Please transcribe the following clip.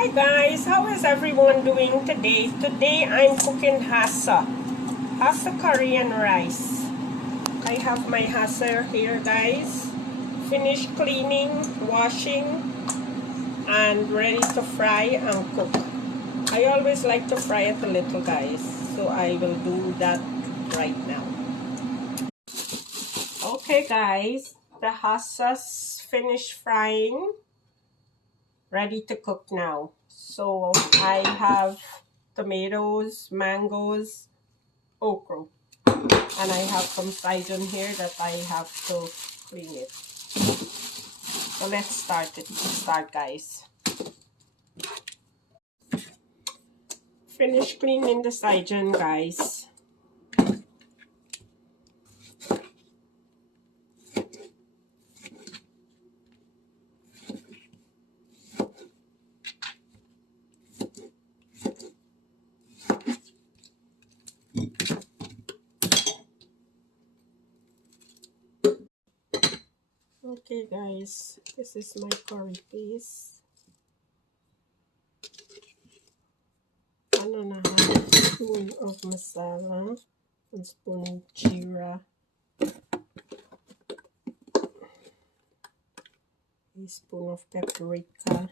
Hi guys, how is everyone doing today? Today I'm cooking Hassa Korean rice. I have my Hassa here guys. Finished cleaning, washing, and ready to fry and cook. I always like to fry it a little guys, so I will do that right now. Okay guys, the Hassa's finished frying. Ready to cook now. So I have tomatoes, mangoes, okra, and I have some saigon here that I have to clean it. So let's start guys. Finish cleaning the saigon guys. Okay guys, this is my curry paste. 1.5 spoon of masala, 1 spoon jeera, a spoon of paprika,